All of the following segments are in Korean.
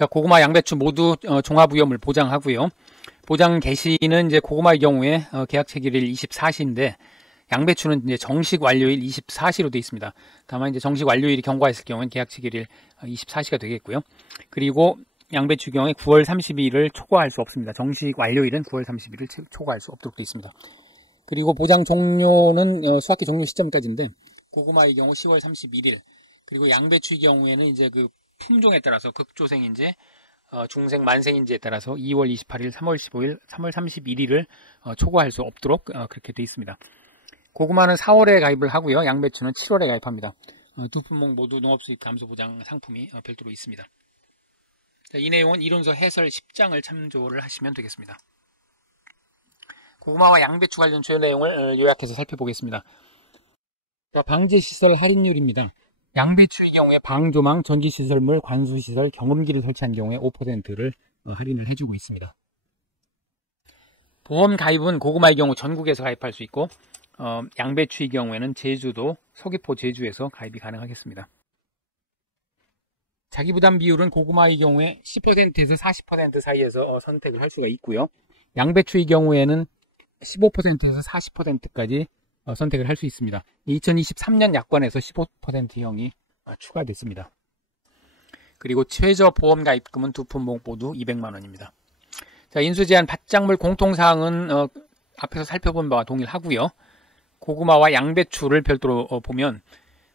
그러니까 고구마, 양배추 모두 종합위험을 보장하고요. 보장 개시는 이제 고구마의 경우에 계약 체결일 24시인데 양배추는 이제 정식 완료일 24시로 되어 있습니다. 다만 이제 정식 완료일이 경과했을 경우는 계약 체결일 24시가 되겠고요. 그리고 양배추 경우에 9월 30일을 초과할 수 없습니다. 정식 완료일은 9월 30일을 초과할 수 없도록 되어 있습니다. 그리고 보장 종료는 수확기 종료 시점까지인데 고구마의 경우 10월 31일, 그리고 양배추의 경우에는 이제 그 품종에 따라서 극조생인지 중생, 만생인지에 따라서 2월 28일, 3월 15일, 3월 31일을 초과할 수 없도록 그렇게 되어 있습니다. 고구마는 4월에 가입을 하고요. 양배추는 7월에 가입합니다. 두 품목 모두 농업수입 감소 보장 상품이 별도로 있습니다. 자, 이 내용은 이론서 해설 10장을 참조를 하시면 되겠습니다. 고구마와 양배추 관련 주요 내용을 요약해서 살펴보겠습니다. 자, 방제시설 할인율입니다. 양배추의 경우에 방조망, 전기시설물, 관수시설, 경음기를 설치한 경우에 5%를 할인을 해주고 있습니다. 보험 가입은 고구마의 경우 전국에서 가입할 수 있고 양배추의 경우에는 제주도, 서귀포, 제주에서 가입이 가능하겠습니다. 자기부담 비율은 고구마의 경우에 10%에서 40% 사이에서 선택을 할 수가 있고요. 양배추의 경우에는 15%에서 40%까지 선택을 할 수 있습니다. 2023년 약관에서 15%형이 추가됐습니다. 그리고 최저 보험 가입금은 두 품목 모두 200만원입니다. 자, 인수제한 밭작물 공통사항은 앞에서 살펴본 바와 동일하고요. 고구마와 양배추를 별도로 보면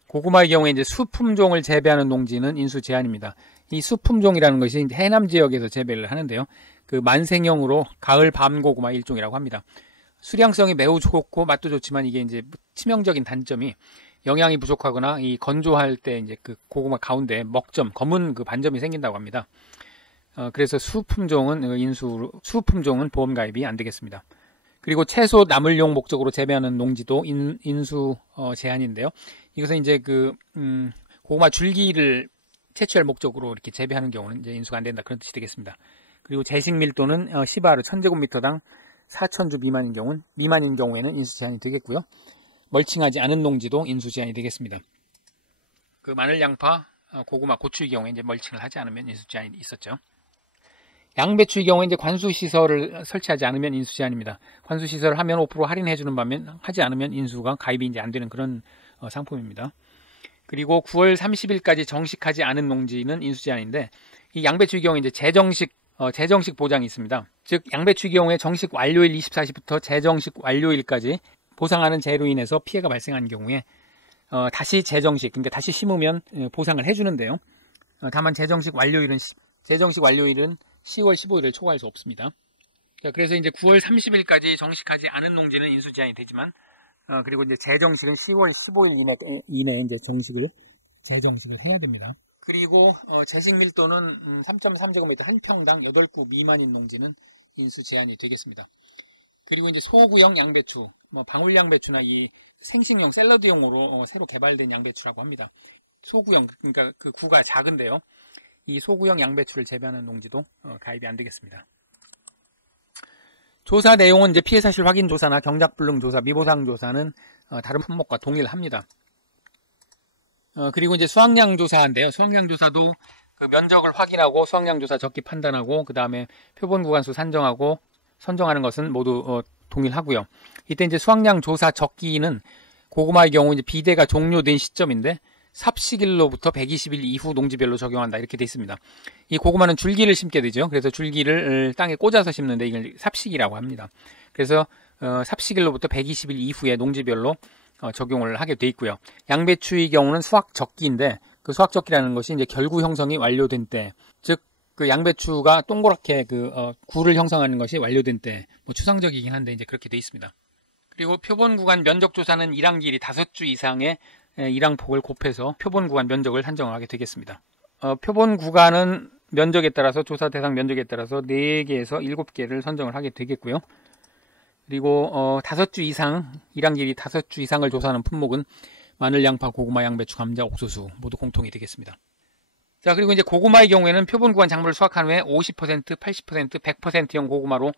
고구마의 경우에 이제 수품종을 재배하는 농지는 인수 제한입니다. 이 수품종이라는 것이 이제 해남 지역에서 재배를 하는데요. 그 만생형으로 가을 밤고구마 일종이라고 합니다. 수량성이 매우 좋고 맛도 좋지만 이게 이제 치명적인 단점이 영양이 부족하거나 이 건조할 때 이제 그 고구마 가운데 먹점, 검은 그 반점이 생긴다고 합니다. 그래서 수품종은 보험 가입이 안 되겠습니다. 그리고 채소 나물용 목적으로 재배하는 농지도 인수 제한인데요. 이것은 이제 고구마 줄기를 채취할 목적으로 이렇게 재배하는 경우는 이제 인수가 안 된다, 그런 뜻이 되겠습니다. 그리고 제식 밀도는 10아르 1000제곱미터당 4,000주 미만인 경우에는 인수 제한이 되겠고요. 멀칭하지 않은 농지도 인수 제한이 되겠습니다. 그 마늘, 양파, 고구마, 고추의 경우에 이제 멀칭을 하지 않으면 인수 제한이 있었죠. 양배추의 경우에 이제 관수시설을 설치하지 않으면 인수 제한입니다. 관수시설을 하면 5% 할인해주는 반면 하지 않으면 인수가 가입이 이제 안 되는 그런 상품입니다. 그리고 9월 30일까지 정식하지 않은 농지는 인수 제한인데 이 양배추의 경우에 이제 재정식 보장이 있습니다. 즉 양배추의 경우에 정식 완료일 24시부터 재정식 완료일까지 보상하는 재해로 인해서 피해가 발생한 경우에 다시 재정식, 그러니까 다시 심으면 보상을 해주는데요. 다만 재정식 완료일은 10월 15일을 초과할 수 없습니다. 그래서 이제 9월 30일까지 정식하지 않은 농지는 인수 제한이 되지만 그리고 이제 재정식은 10월 15일 이내에 이제 재정식을 해야 됩니다. 그리고 제식 밀도는 3.3제곱미터 한 평당 8구 미만인 농지는 인수 제한이 되겠습니다. 그리고 이제 소구형 양배추, 방울 양배추나 이 생식용 샐러드용으로 새로 개발된 양배추라고 합니다. 소구형, 그러니까 그 구가 작은데요. 이 소구형 양배추를 재배하는 농지도 가입이 안 되겠습니다. 조사 내용은 이제 피해 사실 확인 조사나 경작 불능 조사, 미보상 조사는 다른 품목과 동일합니다. 그리고 이제 수확량 조사인데요. 수확량 조사도 그 면적을 확인하고 수확량 조사 적기 판단하고 그 다음에 표본 구간수 선정하는 것은 모두 동일하고요. 이때 이제 수확량 조사 적기는 고구마의 경우 이제 비대가 종료된 시점인데 삽식일로부터 120일 이후 농지별로 적용한다, 이렇게 되어 있습니다. 이 고구마는 줄기를 심게 되죠. 그래서 줄기를 땅에 꽂아서 심는데 이걸 삽식이라고 합니다. 그래서 삽식일로부터 120일 이후에 농지별로 적용을 하게 돼 있고요. 양배추의 경우는 수확 적기인데 그 수확 적기라는 것이 이제 결구 형성이 완료된 때, 즉 그 양배추가 동그랗게 구를 형성하는 것이 완료된 때, 추상적이긴 한데 이제 그렇게 돼 있습니다. 그리고 표본 구간 면적 조사는 일항 길이 5주 이상의 일항폭을 곱해서 표본 구간 면적을 산정하게 되겠습니다. 표본 구간은 면적에 따라서 조사 대상 면적에 따라서 4개에서 7개를 선정을 하게 되겠고요. 그리고 5주 이상, 일항 길이 5주 이상을 조사하는 품목은 마늘, 양파, 고구마, 양배추, 감자, 옥수수 모두 공통이 되겠습니다. 자, 그리고 이제 고구마의 경우에는 표본 구간 작물을 수확한 후에 50%, 80%, 100%형 고구마로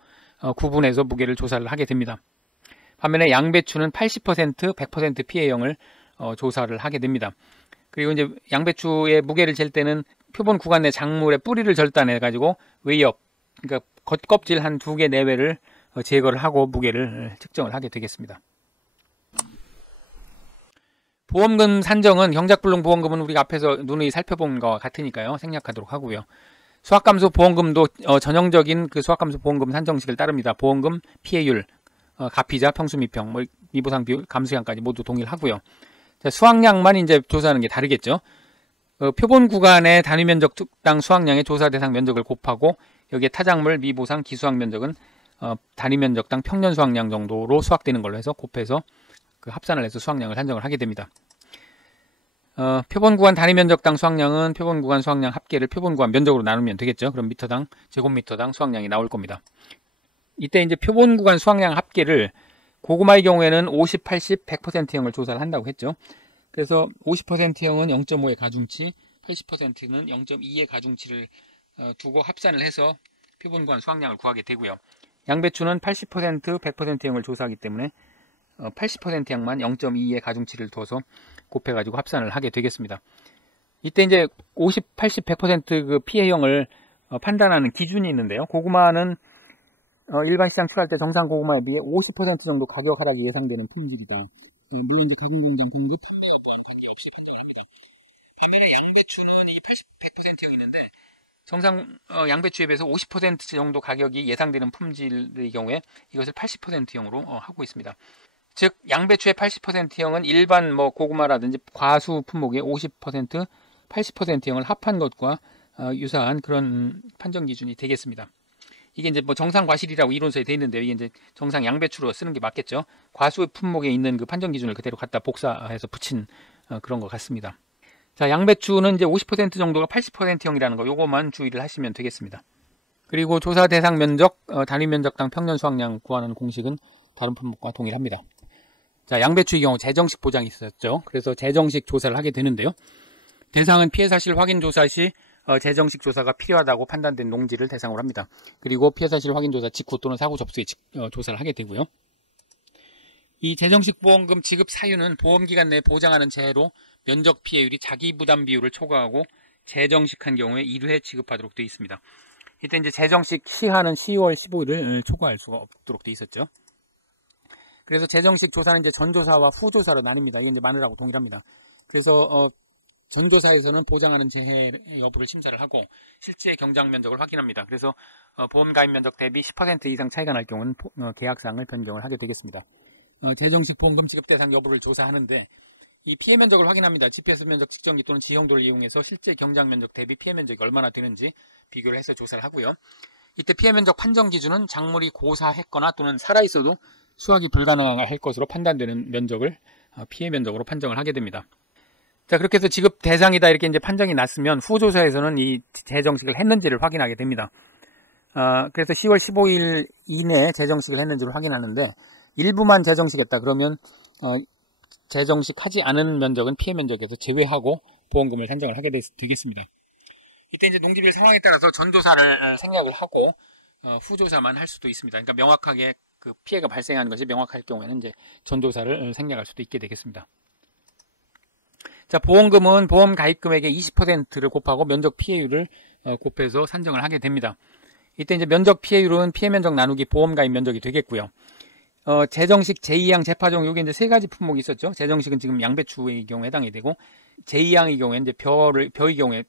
구분해서 무게를 조사를 하게 됩니다. 반면에 양배추는 80%, 100% 피해형을 조사를 하게 됩니다. 그리고 이제 양배추의 무게를 잴 때는 표본 구간 내 작물의 뿌리를 절단해 가지고 외엽, 그러니까 겉껍질 한 2개 내외를 제거를 하고 무게를 측정을 하게 되겠습니다. 보험금 산정은 경작불능 보험금은 우리가 앞에서 누누이 살펴본 것과 같으니까요. 생략하도록 하고요. 수확감소 보험금도 전형적인 그 수확감소 보험금 산정식을 따릅니다. 보험금, 피해율, 가피자, 평수미평, 미보상 비율, 감수량까지 모두 동일하고요. 자, 수확량만 이제 조사하는 게 다르겠죠. 표본 구간의 단위 면적당 수확량의 조사 대상 면적을 곱하고 여기에 타작물, 미보상, 기수확 면적은 단위 면적당 평년 수확량 정도로 수확되는 걸로 해서 곱해서 그 합산을 해서 수확량을 산정을 하게 됩니다. 표본 구간 단위 면적당 수확량은 표본 구간 수확량 합계를 표본 구간 면적으로 나누면 되겠죠. 그럼 미터당, 제곱미터당 수확량이 나올 겁니다. 이때 이제 표본 구간 수확량 합계를 고구마의 경우에는 50, 80, 100%형을 조사를 한다고 했죠. 그래서 50%형은 0.5의 가중치, 80%는 0.2의 가중치를 두고 합산을 해서 표본 구간 수확량을 구하게 되고요. 양배추는 80%, 100%형을 조사하기 때문에 80%양만 0.2의 가중치를 둬서 곱해가지고 합산을 하게 되겠습니다. 이때 이제 50, 80, 100% 그 피해형을 판단하는 기준이 있는데요. 고구마는 일반 시장 출하할 때 정상 고구마에 비해 50% 정도 가격 하락이 예상되는 품질이다. 물론 이제 가공공장 공급 판매와 보완 관계없이 판정을 합니다. 반면에 양배추는 이 80, 100%형이 있는데 정상 양배추에 비해서 50% 정도 가격이 예상되는 품질의 경우에 이것을 80%형으로 하고 있습니다. 즉 양배추의 80%형은 일반 고구마라든지 과수 품목의 50%, 80%형을 합한 것과 유사한 그런 판정 기준이 되겠습니다. 이게 이제 정상 과실이라고 이론서에 되어 있는데요. 이게 이제 정상 양배추로 쓰는 게 맞겠죠. 과수 품목에 있는 그 판정 기준을 그대로 갖다 복사해서 붙인 그런 것 같습니다. 자, 양배추는 이제 50% 정도가 80%형이라는 거, 요것만 주의를 하시면 되겠습니다. 그리고 조사 대상 면적, 단위 면적당 평년 수확량 구하는 공식은 다른 품목과 동일합니다. 자, 양배추의 경우 재정식 보장이 있었죠. 그래서 재정식 조사를 하게 되는데요. 대상은 피해 사실 확인 조사 시 재정식 조사가 필요하다고 판단된 농지를 대상으로 합니다. 그리고 피해 사실 확인 조사 직후 또는 사고 접수에 조사를 하게 되고요. 이 재정식 보험금 지급 사유는 보험기간 내에 보장하는 재해로 면적 피해율이 자기 부담 비율을 초과하고 재정식한 경우에 1회 지급하도록 되어 있습니다. 이때 이제 재정식 시한은 10월 15일을 초과할 수가 없도록 되어 있었죠. 그래서 재정식 조사는 이제 전조사와 후조사로 나뉩니다. 이게 이제 마늘하고 동일합니다. 그래서 전조사에서는 보장하는 재해 여부를 심사를 하고 실제 경작 면적을 확인합니다. 그래서 보험 가입 면적 대비 10% 이상 차이가 날 경우는 계약사항을 변경을 하게 되겠습니다. 재정식 보험금 지급 대상 여부를 조사하는데 이 피해 면적을 확인합니다. GPS 면적 측정기 또는 지형도를 이용해서 실제 경작 면적 대비 피해 면적이 얼마나 되는지 비교를 해서 조사를 하고요. 이때 피해 면적 판정 기준은 작물이 고사했거나 또는 살아있어도 수확이 불가능할 것으로 판단되는 면적을 피해 면적으로 판정을 하게 됩니다. 자, 그렇게 해서 지급 대상이다 이렇게 이제 판정이 났으면 후조사에서는 이 재정식을 했는지를 확인하게 됩니다. 그래서 10월 15일 이내에 재정식을 했는지를 확인하는데 일부만 재정식했다 그러면 재정식하지 않은 면적은 피해 면적에서 제외하고 보험금을 산정을 하게 되겠습니다. 이때 이제 농지별 상황에 따라서 전조사를 생략을 하고 후조사만 할 수도 있습니다. 그러니까 명확하게 그 피해가 발생하는 것이 명확할 경우에는 이제 전조사를 생략할 수도 있게 되겠습니다. 자, 보험금은 보험 가입 금액의 20%를 곱하고 면적 피해율을 곱해서 산정을 하게 됩니다. 이때 이제 면적 피해율은 피해 면적 나누기 보험 가입 면적이 되겠고요. 재정식, 제2양, 재파종, 요게 이제 세 가지 품목이 있었죠. 재정식은 지금 양배추의 경우에 해당이 되고, 제2양의 경우에 이제 벼의 경우에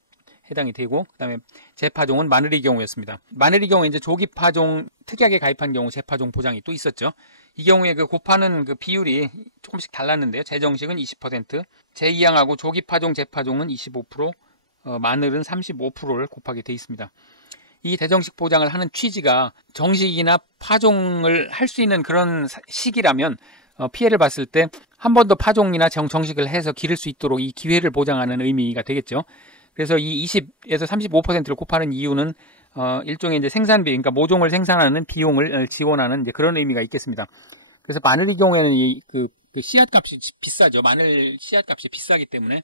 해당이 되고, 그 다음에 재파종은 마늘의 경우였습니다. 마늘의 경우에 이제 조기 파종, 특이하게 가입한 경우 재파종 보장이 또 있었죠. 이 경우에 그 곱하는 그 비율이 조금씩 달랐는데요. 재정식은 20%, 제2양하고 조기 파종, 재파종은 25%, 마늘은 35%를 곱하게 돼 있습니다. 이 대정식 보장을 하는 취지가 정식이나 파종을 할 수 있는 그런 시기라면 피해를 봤을 때 한 번 더 파종이나 정식을 해서 기를 수 있도록 이 기회를 보장하는 의미가 되겠죠. 그래서 이 20에서 35%를 곱하는 이유는 일종의 이제 생산비, 그러니까 모종을 생산하는 비용을 지원하는 이제 그런 의미가 있겠습니다. 그래서 마늘의 경우에는 그 씨앗값이 비싸죠. 마늘 씨앗값이 비싸기 때문에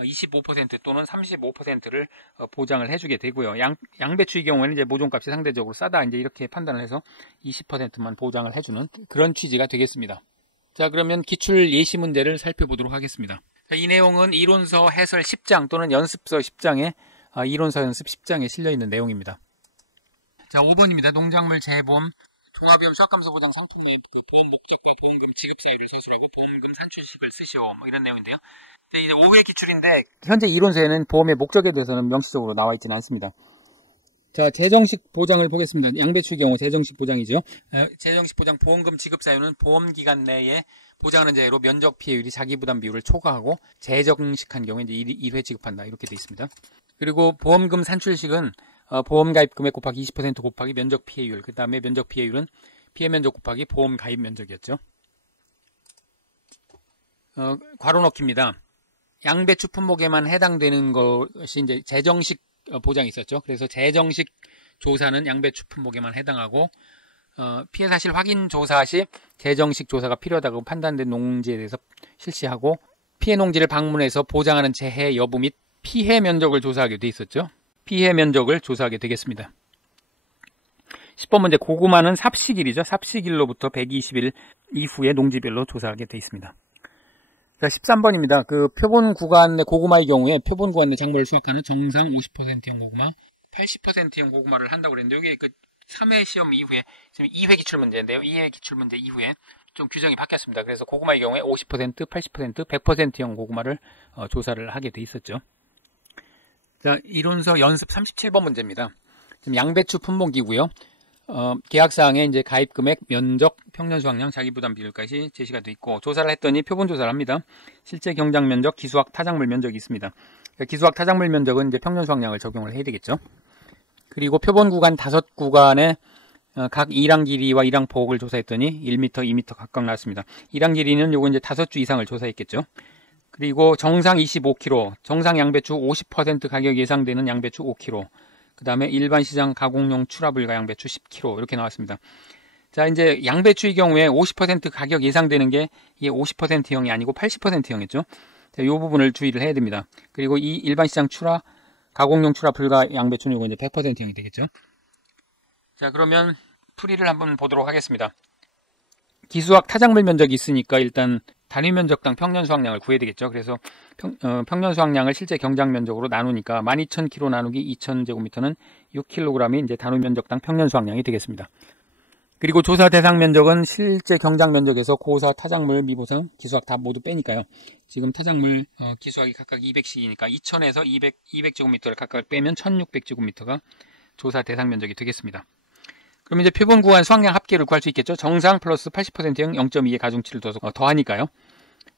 25% 또는 35%를 보장을 해주게 되고요. 양배추의 경우에는 이제 모종값이 상대적으로 싸다 이제 이렇게 판단을 해서 20%만 보장을 해주는 그런 취지가 되겠습니다. 자, 그러면 기출 예시 문제를 살펴보도록 하겠습니다. 자, 이 내용은 이론서 해설 10장 또는 연습서 10장에 이론서 연습 10장에 실려있는 내용입니다. 자, 5번입니다. 농작물 재보험 종합위험 수확감소 보장 상품의 그 보험 목적과 보험금 지급 사유를 서술하고 보험금 산출식을 쓰시오. 뭐 이런 내용인데요. 이제 5회 기출인데 현재 이론서에는 보험의 목적에 대해서는 명시적으로 나와 있지는 않습니다. 자, 재정식 보장을 보겠습니다. 양배추의 경우 재정식 보장이죠. 재정식 보장 보험금 지급 사유는 보험기간 내에 보장하는 자유로 면적 피해율이 자기부담 비율을 초과하고 재정식한 경우에 이제 1회 지급한다. 이렇게 되어 있습니다. 그리고 보험금 산출식은 보험 가입 금액 곱하기 20% 곱하기 면적 피해율, 그 다음에 면적 피해율은 피해 면적 곱하기 보험 가입 면적이었죠. 괄호 넣기입니다. 양배추 품목에만 해당되는 것이 이제 재정식 보장이 있었죠. 그래서 재정식 조사는 양배추 품목에만 해당하고 피해 사실 확인 조사 시 재정식 조사가 필요하다고 판단된 농지에 대해서 실시하고 피해 농지를 방문해서 보장하는 재해 여부 및 피해 면적을 조사하게 돼 있었죠. 피해 면적을 조사하게 되겠습니다. 10번 문제 고구마는 삽식일이죠. 삽식일로부터 120일 이후에 농지별로 조사하게 돼 있습니다. 자, 13번입니다. 그 표본 구간 내 고구마의 경우에 표본 구간 내 작물을 수확하는 정상 50%형 고구마, 80%형 고구마를 한다고 그랬는데 여기 그 3회 시험 이후에 지금 2회 기출 문제인데요. 2회 기출 문제 이후에 좀 규정이 바뀌었습니다. 그래서 고구마의 경우에 50%, 80%, 100%형 고구마를 조사를 하게 돼 있었죠. 자, 이론서 연습 37번 문제입니다. 지금 양배추 품목이고요. 계약사항에 이제 가입 금액, 면적, 평년 수확량, 자기부담 비율까지 제시가 되어 있고 조사를 했더니 표본 조사를 합니다. 실제 경작 면적, 기수학 타작물 면적이 있습니다. 기수학 타작물 면적은 이제 평년 수확량을 적용을 해야 되겠죠. 그리고 표본 구간 5구간에 각 2랑 길이와 2랑 폭을 조사했더니 1m, 2m 각각 나왔습니다. 2랑 길이는 요거 이제 5주 이상을 조사했겠죠. 그리고 정상 25kg, 정상 양배추 50% 가격 예상되는 양배추 5kg, 그 다음에 일반 시장 가공용 출하불가 양배추 10kg 이렇게 나왔습니다. 자, 이제 양배추의 경우에 50% 가격 예상되는 게 이게 50%형이 아니고 80%형이었죠. 자, 이 부분을 주의를 해야 됩니다. 그리고 이 일반 시장 출하, 가공용 출하불가 양배추는 이거 이제 100%형이 되겠죠. 자, 그러면 풀이를 한번 보도록 하겠습니다. 기수학 타작물 면적이 있으니까 일단 단위 면적당 평년 수확량을 구해야 되겠죠. 그래서 평년 수확량을 실제 경작 면적으로 나누니까 12,000kg 나누기 2,000제곱미터는 6kg이 이제 단위 면적당 평년 수확량이 되겠습니다. 그리고 조사 대상 면적은 실제 경작 면적에서 고사, 타작물, 미보상, 기수학 다 모두 빼니까요. 지금 타작물, 기수학이 각각 200씩이니까 2,000에서 200제곱미터를 각각 빼면 1,600제곱미터가 조사 대상 면적이 되겠습니다. 그럼 이제 표본 구간 수확량 합계를 구할 수 있겠죠. 정상 플러스 80%형 0.2의 가중치를 둬서 더하니까요.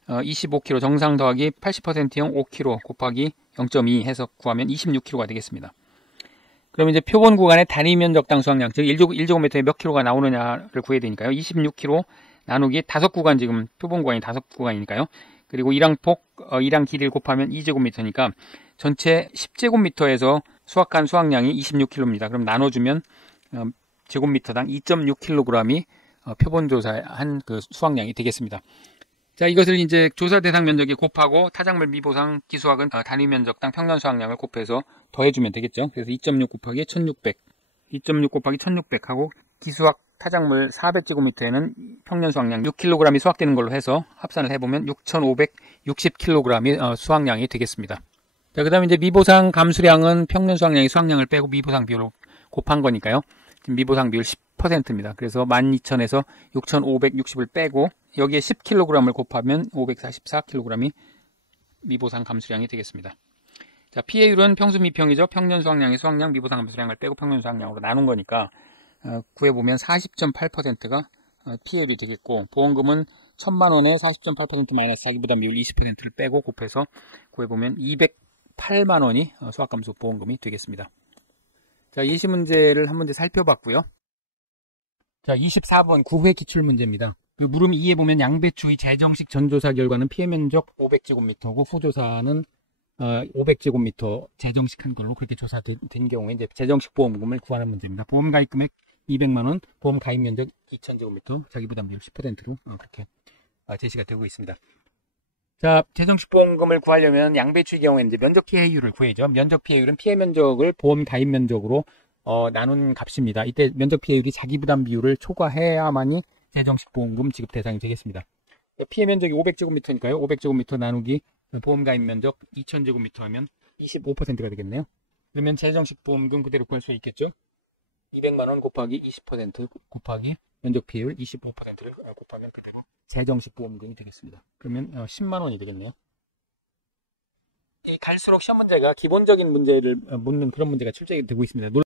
25kg 정상 더하기 80%형 5kg 곱하기 0.2 해서 구하면 26kg가 되겠습니다. 그럼 이제 표본 구간의 단위 면적당 수확량, 즉 1제곱미터에 몇 킬로가 나오느냐를 구해야 되니까요. 26kg 나누기 5구간, 지금 표본 구간이 5구간이니까요. 그리고 1항 폭, 1항 길이를 곱하면 2제곱미터니까 전체 10제곱미터에서 수확한 수확량이 26kg입니다. 그럼 나눠주면 제곱미터당 2.6kg이 표본 조사한 그 수확량이 되겠습니다. 자, 이것을 이제 조사 대상 면적에 곱하고 타작물 미보상 기수학은 단위 면적당 평년 수확량을 곱해서 더해주면 되겠죠. 그래서 2.6 곱하기 1600, 2.6 곱하기 1600 하고 기수학 타작물 400제곱미터에는 평년 수확량 6kg이 수확되는 걸로 해서 합산을 해보면 6,560kg이 수확량이 되겠습니다. 자, 그 다음에 이제 미보상 감수량은 평년 수확량이 수확량을 빼고 미보상 비율로 곱한 거니까요. 지금 미보상 비율 10%입니다. 그래서 12,000에서 6,560을 빼고 여기에 10kg을 곱하면 544kg이 미보상 감수량이 되겠습니다. 자, 피해율은 평수 미평이죠. 평년 수확량의 수확량, 미보상 감수량을 빼고 평년 수확량으로 나눈 거니까 구해보면 40.8%가 피해율이 되겠고, 보험금은 1,000만원에 40.8% 마이너스 자기부담 비율 20%를 빼고 곱해서 구해보면 208만원이 수확감소 보험금이 되겠습니다. 자, 예시 문제를 한 문제 살펴봤고요. 자, 24번 9회 기출 문제입니다. 그 물음 2에 보면 양배추의 재정식 전조사 결과는 피해 면적 500제곱미터고 후조사는 500제곱미터 재정식한 걸로 그렇게 조사된 경우에 이제 재정식 보험금을 구하는 문제입니다. 보험 가입 금액 200만원, 보험 가입 면적 2000제곱미터, 자기부담 비율 10%로 그렇게 제시가 되고 있습니다. 자, 재정식 보험금을 구하려면 양배추의 경우에 이제 면적 피해율을 구해야죠. 면적 피해율은 피해 면적을 보험 가입 면적으로 나눈 값입니다. 이때 면적 피해율이 자기부담 비율을 초과해야만이 재정식 보험금 지급 대상이 되겠습니다. 피해 면적이 500제곱미터니까요. 500제곱미터 나누기 보험 가입 면적 2000제곱미터 하면 25%가 되겠네요. 그러면 재정식 보험금 그대로 구할 수 있겠죠? 200만원 곱하기 20% 곱하기 면적 비율 25%를 곱하면 그대로 재정식 보험금이 되겠습니다. 그러면 10만원이 되겠네요. 갈수록 시험 문제가 기본적인 문제를 묻는 그런 문제가 출제되고 있습니다.